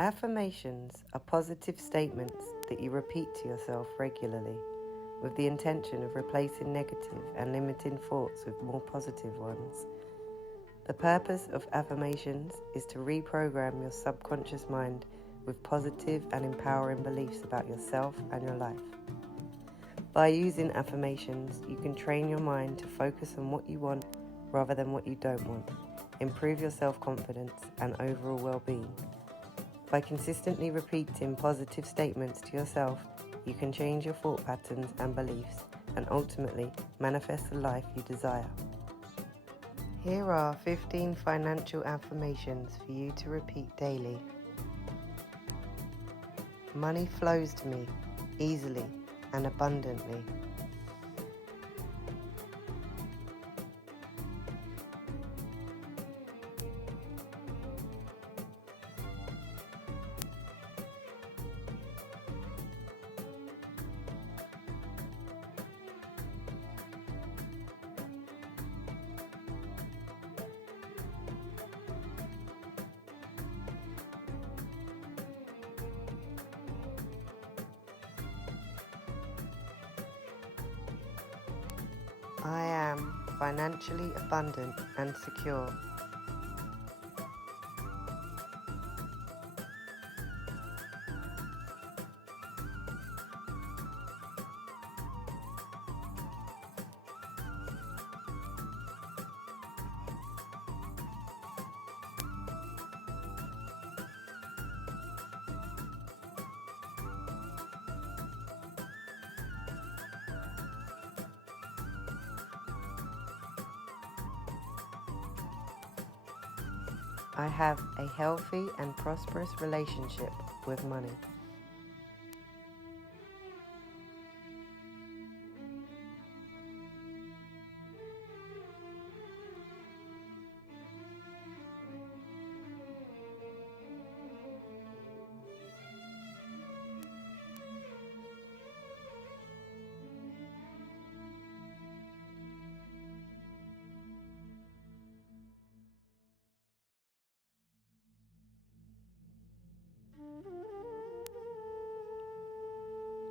Affirmations are positive statements that you repeat to yourself regularly with the intention of replacing negative and limiting thoughts with more positive ones. The purpose of affirmations is to reprogram your subconscious mind with positive and empowering beliefs about yourself and your life. By using affirmations, you can train your mind to focus on what you want rather than what you don't want, improve your self-confidence and overall well-being. By consistently repeating positive statements to yourself, you can change your thought patterns and beliefs and ultimately manifest the life you desire. Here are 15 financial affirmations for you to repeat daily. Money flows to me easily and abundantly. I am financially abundant and secure. I have a healthy and prosperous relationship with money.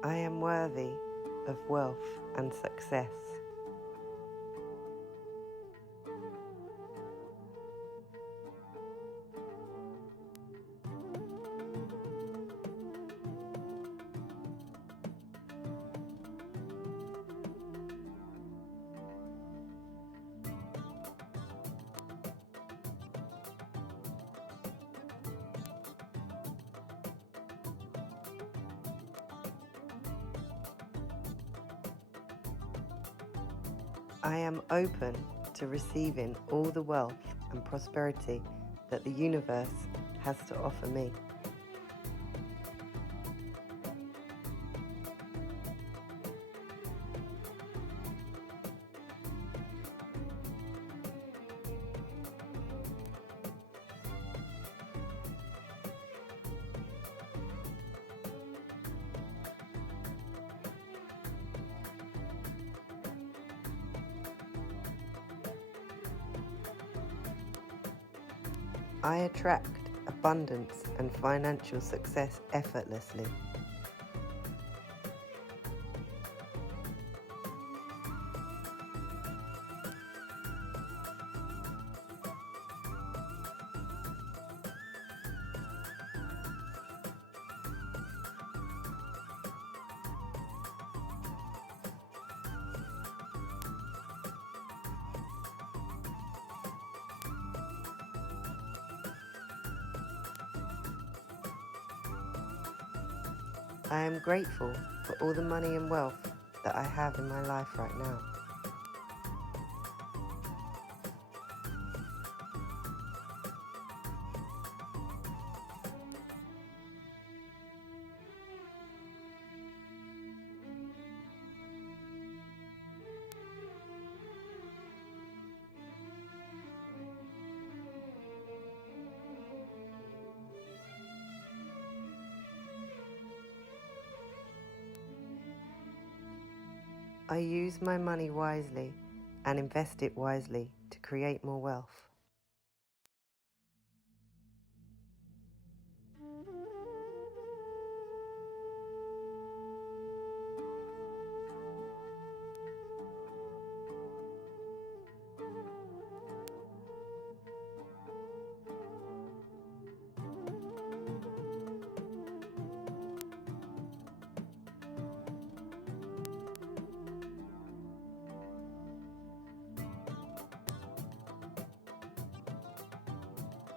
I am worthy of wealth and success. I am open to receiving all the wealth and prosperity that the universe has to offer me. I attract abundance and financial success effortlessly. I am grateful for all the money and wealth that I have in my life right now. I use my money wisely and invest it wisely to create more wealth.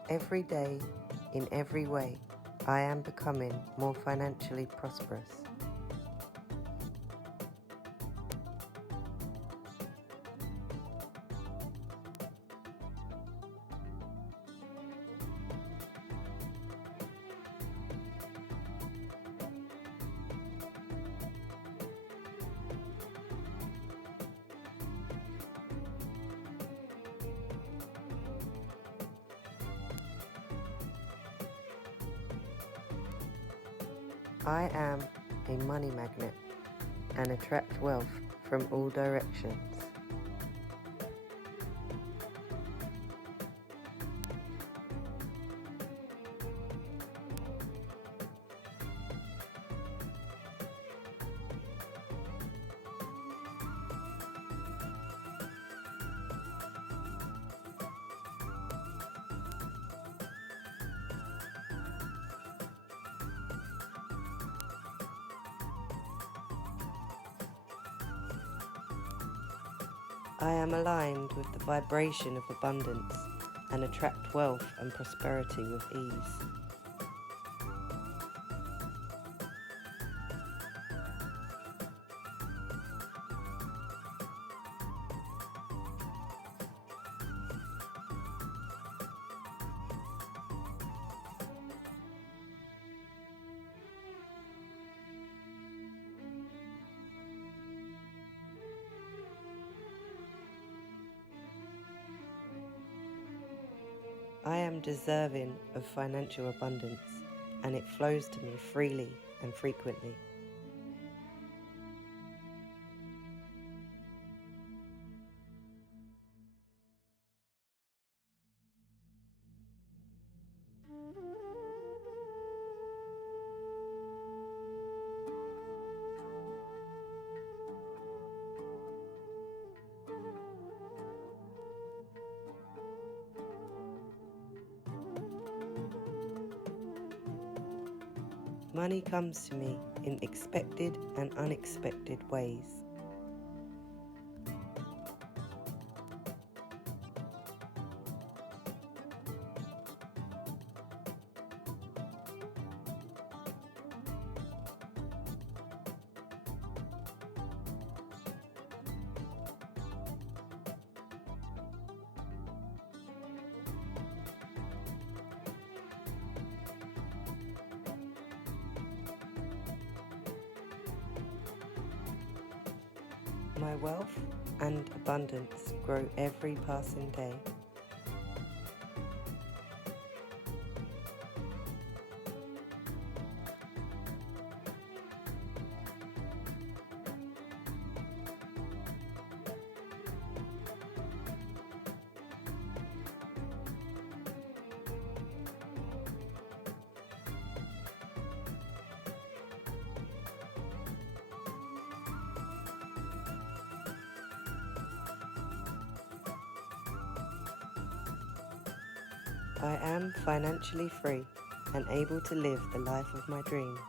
Every day, in every way, I am becoming more financially prosperous. I am a money magnet and attract wealth from all directions. I am aligned with the vibration of abundance and attract wealth and prosperity with ease. I am deserving of financial abundance, and it flows to me freely and frequently. Money comes to me in expected and unexpected ways. My wealth and abundance grow every passing day. I am financially free and able to live the life of my dreams.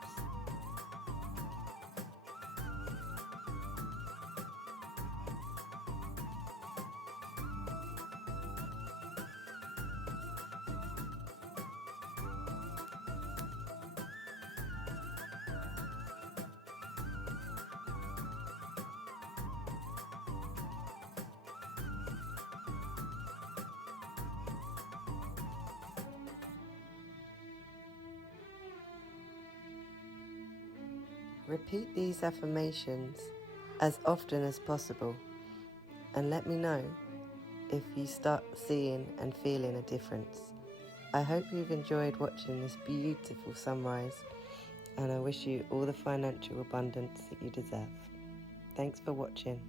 Repeat these affirmations as often as possible and let me know if you start seeing and feeling a difference. I hope you've enjoyed watching this beautiful sunrise, and I wish you all the financial abundance that you deserve. Thanks for watching.